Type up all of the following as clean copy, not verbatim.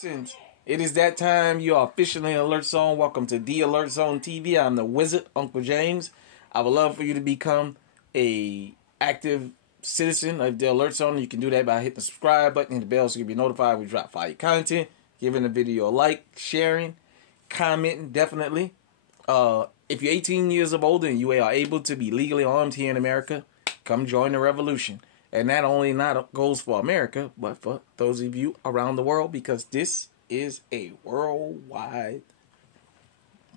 Since it is that time, you are officially in Alert Zone. Welcome to the Alert Zone TV. I'm the Wizard, Uncle James. I would love for you to become a active citizen of the Alert Zone. You can do that by hitting the subscribe button and the bell so you can be notified when we drop fire content. Giving the video a like, sharing, commenting, definitely. If you're 18 years of older and you are able to be legally armed here in America, come join the revolution. And that only not goes for America, but for those of you around the world, because this is a worldwide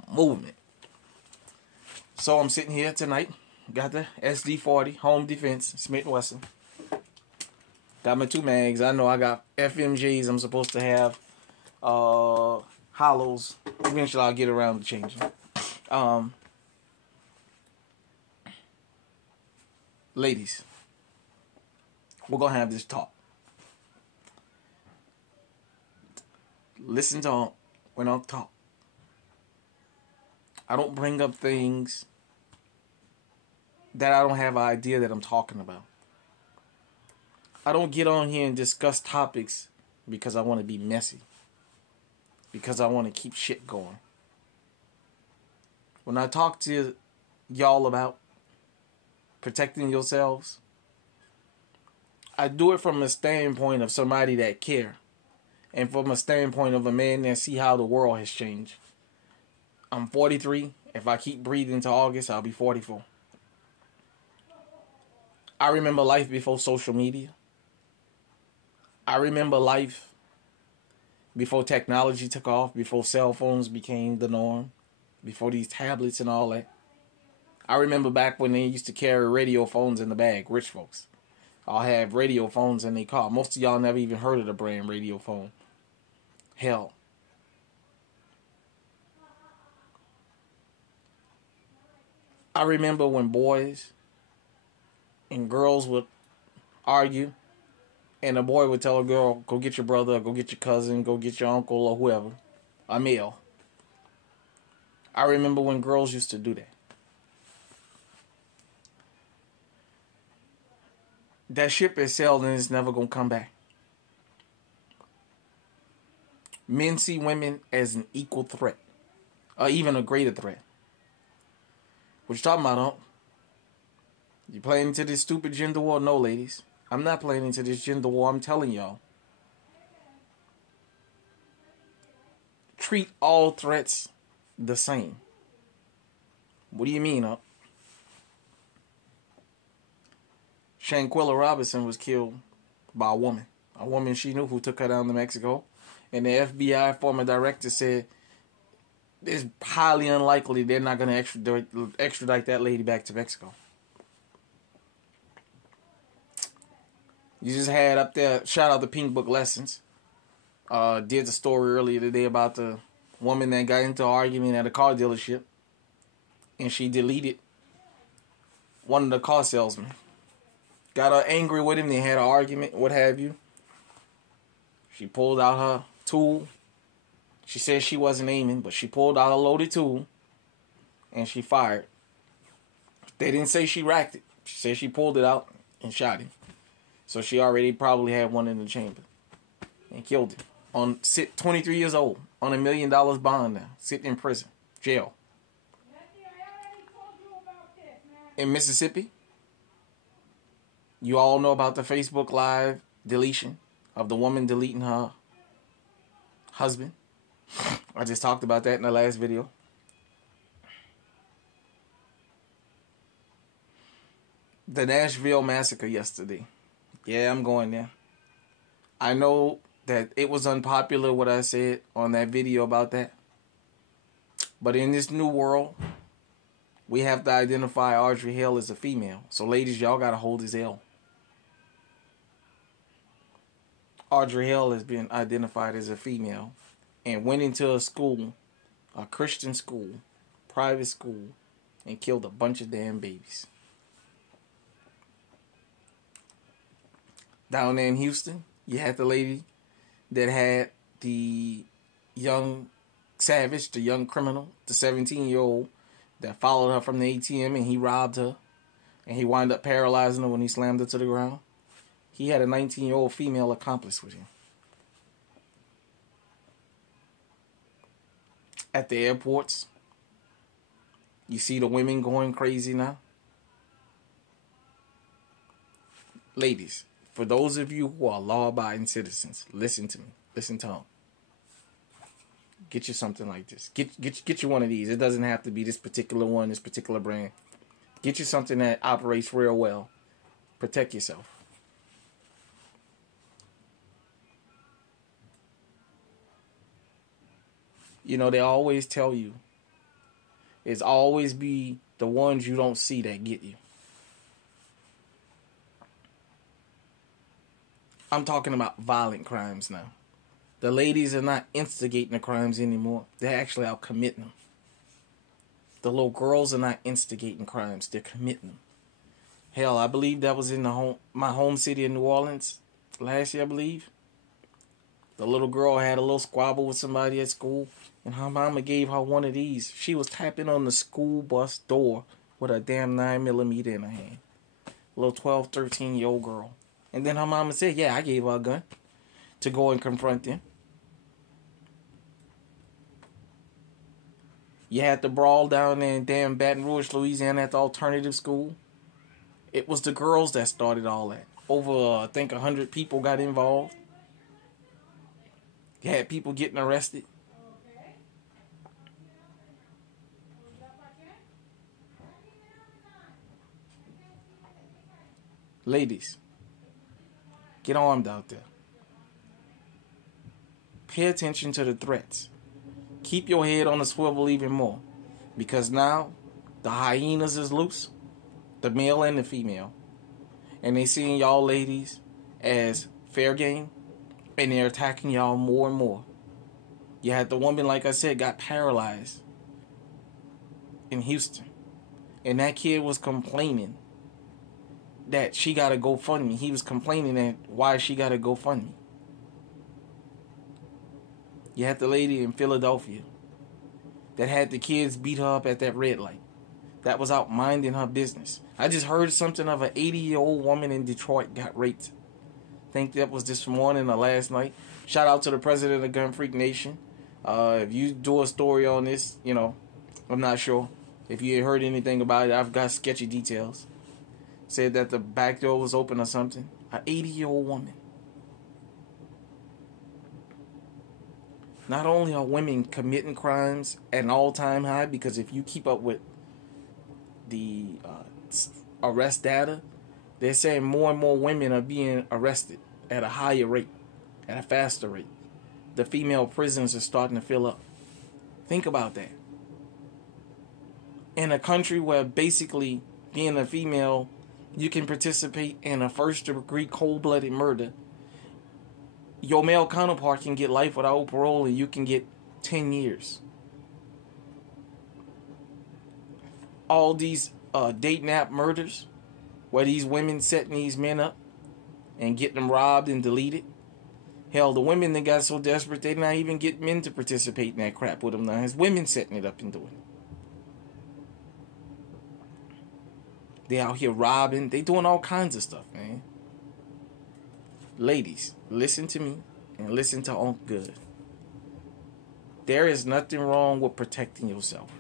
movement. So I'm sitting here tonight, got the SD40 Home Defense Smith & Wesson. Got my two mags. I know I got FMJs. I'm supposed to have hollows. Eventually I'll get around to changing. Ladies, we're going to have this talk. Listen to when I talk. I don't bring up things that I don't have an idea that I'm talking about. I don't get on here and discuss topics because I want to be messy. Because I want to keep shit going. When I talk to y'all about protecting yourselves, I do it from a standpoint of somebody that care. And from a standpoint of a man that see how the world has changed. I'm 43. If I keep breathing to August, I'll be 44. I remember life before social media. I remember life before technology took off, before cell phones became the norm, before these tablets and all that. I remember back when they used to carry radio phones in the bag, rich folks. I'll have radio phones in their car. Most of y'all never even heard of the brand radio phone. Hell. I remember when boys and girls would argue, and a boy would tell a girl, go get your brother, go get your cousin, go get your uncle or whoever, a male. I remember when girls used to do that. That ship has sailed and it's never going to come back. Men see women as an equal threat, or even a greater threat. What you talking about, huh? You playing into this stupid gender war? No, ladies. I'm not playing into this gender war. I'm telling y'all. Treat all threats the same. What do you mean, huh? Shanquella Robinson was killed by a woman. A woman she knew who took her down to Mexico. And the FBI former director said it's highly unlikely they're not going to extradite that lady back to Mexico. You just had up there, shout out to Pink Book Lessons. Did the story earlier today about the woman that got into an argument at a car dealership. And she deleted one of the car salesmen. Got her angry with him. They had an argument, what have you. She pulled out her tool. She said she wasn't aiming, but she pulled out a loaded tool. And she fired. They didn't say she racked it. She said she pulled it out and shot him. So she already probably had one in the chamber. And killed him. 23 years old. On $1 million bond now. Sitting in prison. Jail. In Mississippi, you all know about the Facebook Live deletion of the woman deleting her husband. I just talked about that in the last video. The Nashville massacre yesterday. Yeah, I'm going there. I know that it was unpopular what I said on that video about that. But in this new world, we have to identify Audrey Hale as a female. So ladies, y'all got to hold his L. Audrey Hale has been identified as a female and went into a school, a Christian school, private school, and killed a bunch of damn babies. Down there in Houston, you had the lady that had the young savage, the young criminal, the 17-year-old that followed her from the ATM and he robbed her. And he wound up paralyzing her when he slammed her to the ground. He had a 19-year-old female accomplice with him. at the airports. You see the women going crazy now. Ladies, for those of you who are law-abiding citizens, listen to me. Listen to them. Get you something like this. Get you one of these. It doesn't have to be this particular one, this particular brand. Get you something that operates real well. Protect yourself. You know, they always tell you, it's always be the ones you don't see that get you. I'm talking about violent crimes now. The ladies are not instigating the crimes anymore. They're actually out committing them. The little girls are not instigating crimes. They're committing them. Hell, I believe that was in my home city of New Orleans last year, I believe. The little girl had a little squabble with somebody at school, and her mama gave her one of these. She was tapping on the school bus door with a damn 9mm in her hand. A little 12, 13-year-old girl. And then her mama said, yeah, I gave her a gun to go and confront them. You had the brawl down there in damn Baton Rouge, Louisiana at the alternative school. It was the girls that started all that. Over, I think, 100 people got involved. You had people getting arrested. Ladies, get armed out there. Pay attention to the threats. Keep your head on the swivel even more. Because now, the hyenas is loose. The male and the female. And they seeing y'all ladies as fair game. And they're attacking y'all more and more. You had the woman, like I said, got paralyzed in Houston. And that kid was complaining that she got to GoFundMe. He was complaining that why she got to GoFundMe. You had the lady in Philadelphia that had the kids beat her up at that red light. That was out minding her business. I just heard something of an 80-year-old woman in Detroit got raped. I think that was this morning or last night. Shout out to the president of Gun Freak Nation. If you do a story on this, you know, I'm not sure. If you heard anything about it, I've got sketchy details. Said that the back door was open or something. An 80-year-old woman. Not only are women committing crimes at an all-time high, because if you keep up with the arrest data, they're saying more and more women are being arrested at a higher rate, at a faster rate. The female prisons are starting to fill up. Think about that. In a country where basically being a female, you can participate in a first-degree cold-blooded murder. Your male counterpart can get life without parole and you can get 10 years. All these date nap murders, where these women setting these men up and getting them robbed and deleted. Hell, the women that got so desperate, they not even get men to participate in that crap with them now. It's women setting it up and doing it. They out here robbing. They doing all kinds of stuff, man. Ladies, listen to me and listen to Unc Good. There is nothing wrong with protecting yourself.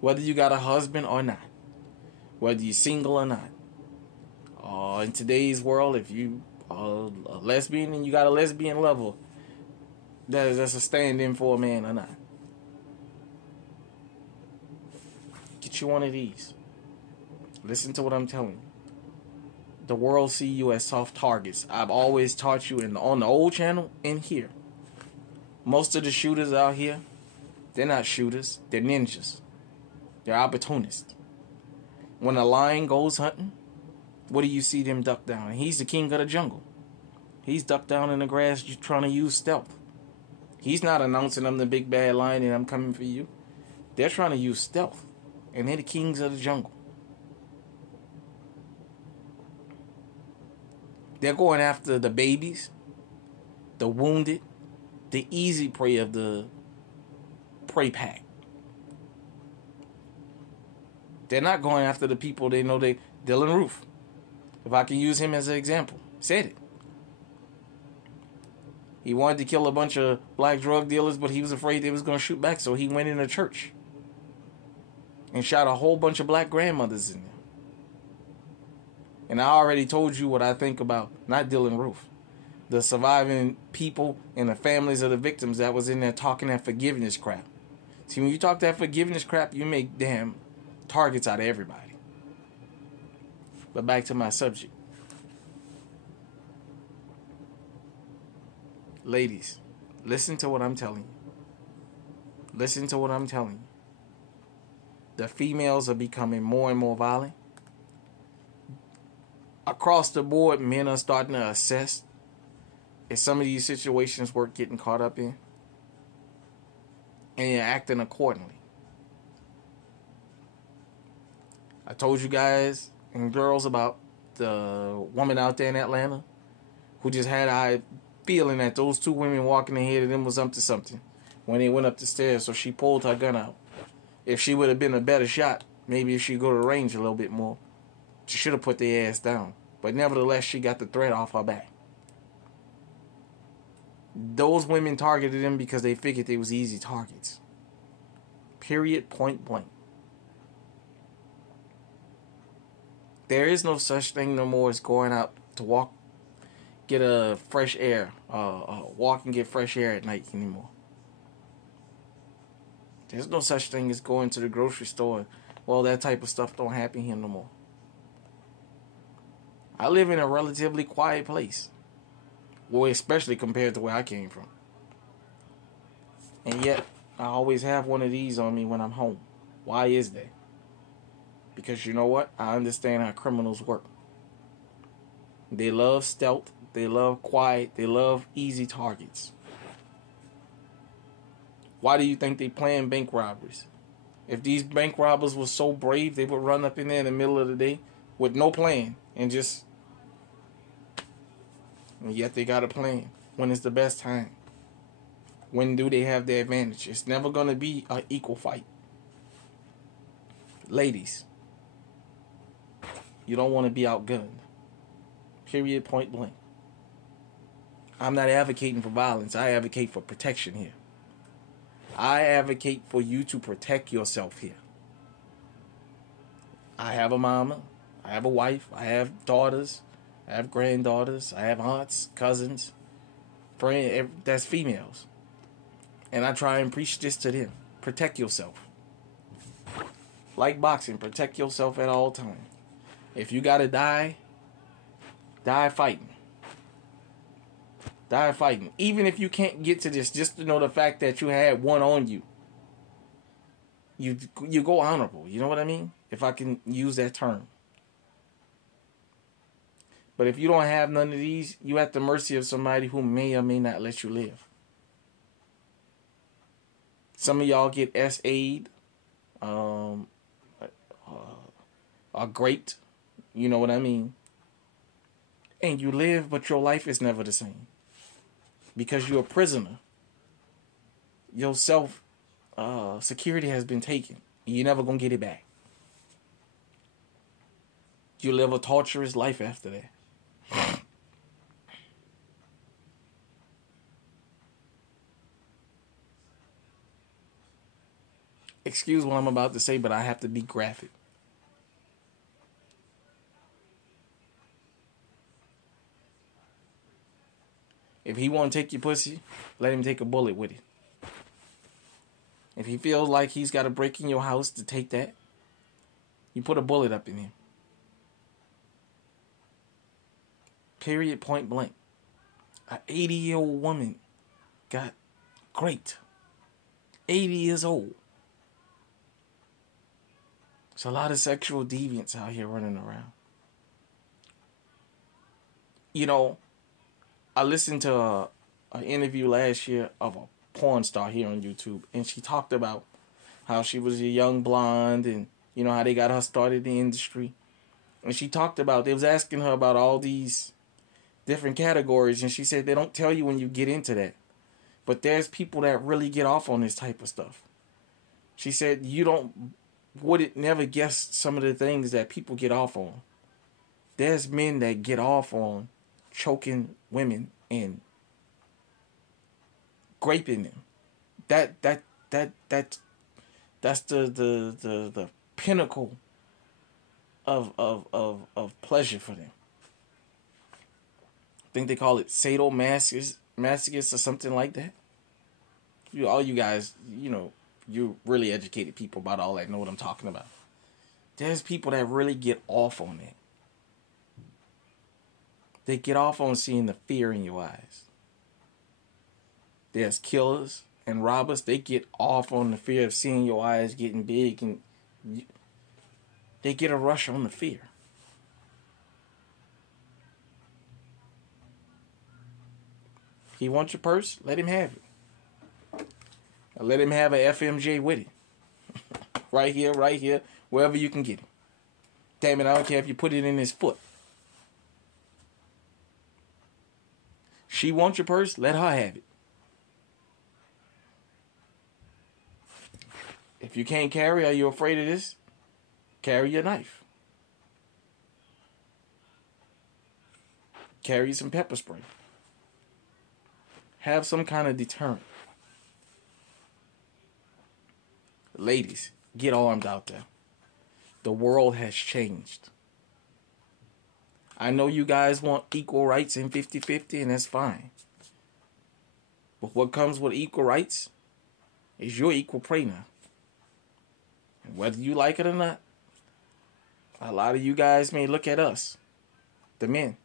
Whether you got a husband or not. Whether you're single or not. In today's world, if you are a lesbian and you got a lesbian lover, that's a stand-in for a man or not. Get you one of these. Listen to what I'm telling you. The world see you as soft targets. I've always taught you on the old channel and here. Most of the shooters out here, they're not shooters. They're ninjas. They're opportunists. When a lion goes hunting, what do you see them duck down? He's the king of the jungle. He's ducked down in the grass trying to use stealth. He's not announcing I'm the big bad lion and I'm coming for you. They're trying to use stealth. And they're the kings of the jungle. They're going after the babies, the wounded, the easy prey of the prey pack. They're not going after the people they know they... Dylan Roof. If I can use him as an example. Said it. He wanted to kill a bunch of black drug dealers, but he was afraid they was going to shoot back, so he went in a church and shot a whole bunch of black grandmothers in there. And I already told you what I think about, not Dylan Roof, the surviving people and the families of the victims that was in there talking that forgiveness crap. See, when you talk that forgiveness crap, you make damn targets out of everybody. But back to my subject. Ladies, listen to what I'm telling you. Listen to what I'm telling you. The females are becoming more and more violent. Across the board, men are starting to assess if some of these situations worth getting caught up in, and you're acting accordingly. I told you guys and girls about the woman out there in Atlanta who just had a feeling that those two women walking ahead of them was up to something when they went up the stairs, so she pulled her gun out. If she would have been a better shot, maybe if she go to range a little bit more, she should have put their ass down. But nevertheless, she got the threat off her back. Those women targeted them because they figured they was easy targets. Period, point blank. There is no such thing no more as going out to walk, get a fresh air, walk and get fresh air at night anymore. There's no such thing as going to the grocery store. Well, that type of stuff don't happen here no more. I live in a relatively quiet place. Well, especially compared to where I came from. And yet, I always have one of these on me when I'm home. Why is that? Because you know what? I understand how criminals work. They love stealth. They love quiet. They love easy targets. Why do you think they plan bank robberies? If these bank robbers were so brave, they would run up in there in the middle of the day with no plan and just... And yet they got a plan. When is the best time? When do they have the advantage? It's never going to be an equal fight. Ladies, you don't want to be outgunned. Period, point blank. I'm not advocating for violence. I advocate for protection here. I advocate for you to protect yourself here. I have a mama. I have a wife. I have daughters. I have granddaughters. I have aunts, cousins, friends. That's females. And I try and preach this to them. Protect yourself. Like boxing, protect yourself at all times. If you gotta die, die fighting. Die fighting. Even if you can't get to this, just to know the fact that you had one on you. You go honorable. You know what I mean? If I can use that term. But if you don't have none of these, you at the mercy of somebody who may or may not let you live. Some of y'all get SA'd, are great, you know what I mean? And you live, but your life is never the same. Because you're a prisoner. Your security has been taken. You're never going to get it back. You live a torturous life after that. Excuse what I'm about to say, but I have to be graphic. If he want to take your pussy, let him take a bullet with it. If he feels like he's got to break in your house to take that, you put a bullet up in him. Period, point blank. An 80-year-old woman got great. 80 years old. There's a lot of sexual deviants out here running around. You know, I listened to an interview last year of a porn star here on YouTube, and she talked about how she was a young blonde and, you know, how they got her started in the industry. And she talked about, they was asking her about all these different categories, and she said they don't tell you when you get into that. But there's people that really get off on this type of stuff. She said you wouldn't never guess some of the things that people get off on. There's men that get off on choking women and scraping them. That's the pinnacle of pleasure for them. I think they call it sadomasochist or something like that. All you guys, you really educated people about all that know what I'm talking about. There's people that really get off on that. They get off on seeing the fear in your eyes. There's killers and robbers. They get off on the fear of seeing your eyes getting big, and they get a rush on the fear. He wants your purse, let him have it. Or let him have a FMJ with it. Right here, wherever you can get it. Damn it, I don't care if you put it in his foot. She wants your purse, let her have it. If you can't carry, are you afraid of this? Carry your knife. Carry some pepper spray. Have some kind of deterrent. Ladies, get armed out there. The world has changed. I know you guys want equal rights and 50-50, and that's fine. But what comes with equal rights is your equal prey now. And whether you like it or not, a lot of you guys may look at us, the men.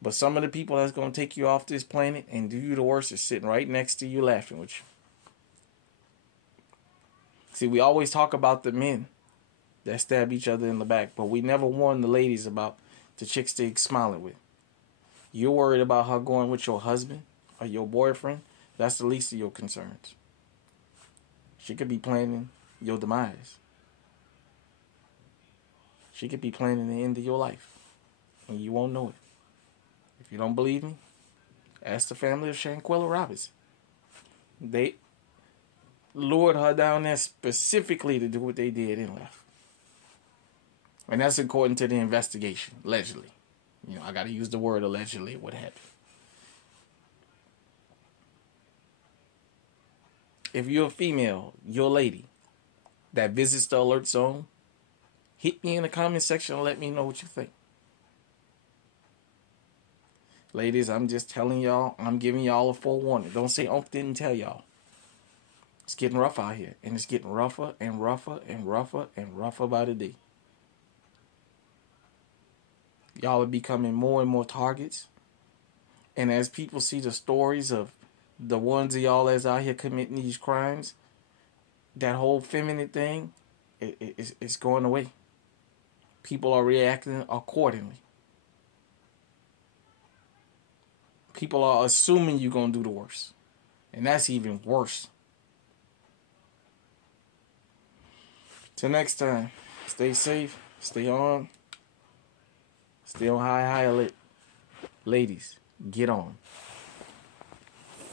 But some of the people that's going to take you off this planet and do you the worst is sitting right next to you laughing with you. See, we always talk about the men that stab each other in the back, but we never warn the ladies about the chicks they smiling with. You're worried about her going with your husband or your boyfriend. That's the least of your concerns. She could be planning your demise. She could be planning the end of your life, and you won't know it. If you don't believe me, ask the family of Shanquella Robinson. They lured her down there specifically to do what they did and left. And that's according to the investigation, allegedly. I got to use the word allegedly, what happened. If you're a female, you're a lady that visits the alert zone, hit me in the comment section and let me know what you think. Ladies, I'm just telling y'all, I'm giving y'all a forewarning. Don't say Unc didn't tell y'all. It's getting rough out here, and it's getting rougher and rougher and rougher and rougher by the day. Y'all are becoming more and more targets. And as people see the stories of the ones of y'all that's out here committing these crimes, that whole feminine thing, it's going away. People are reacting accordingly. People are assuming you're going to do the worst. And that's even worse. Till next time, stay safe, stay on. Stay on high alert. Ladies, get on.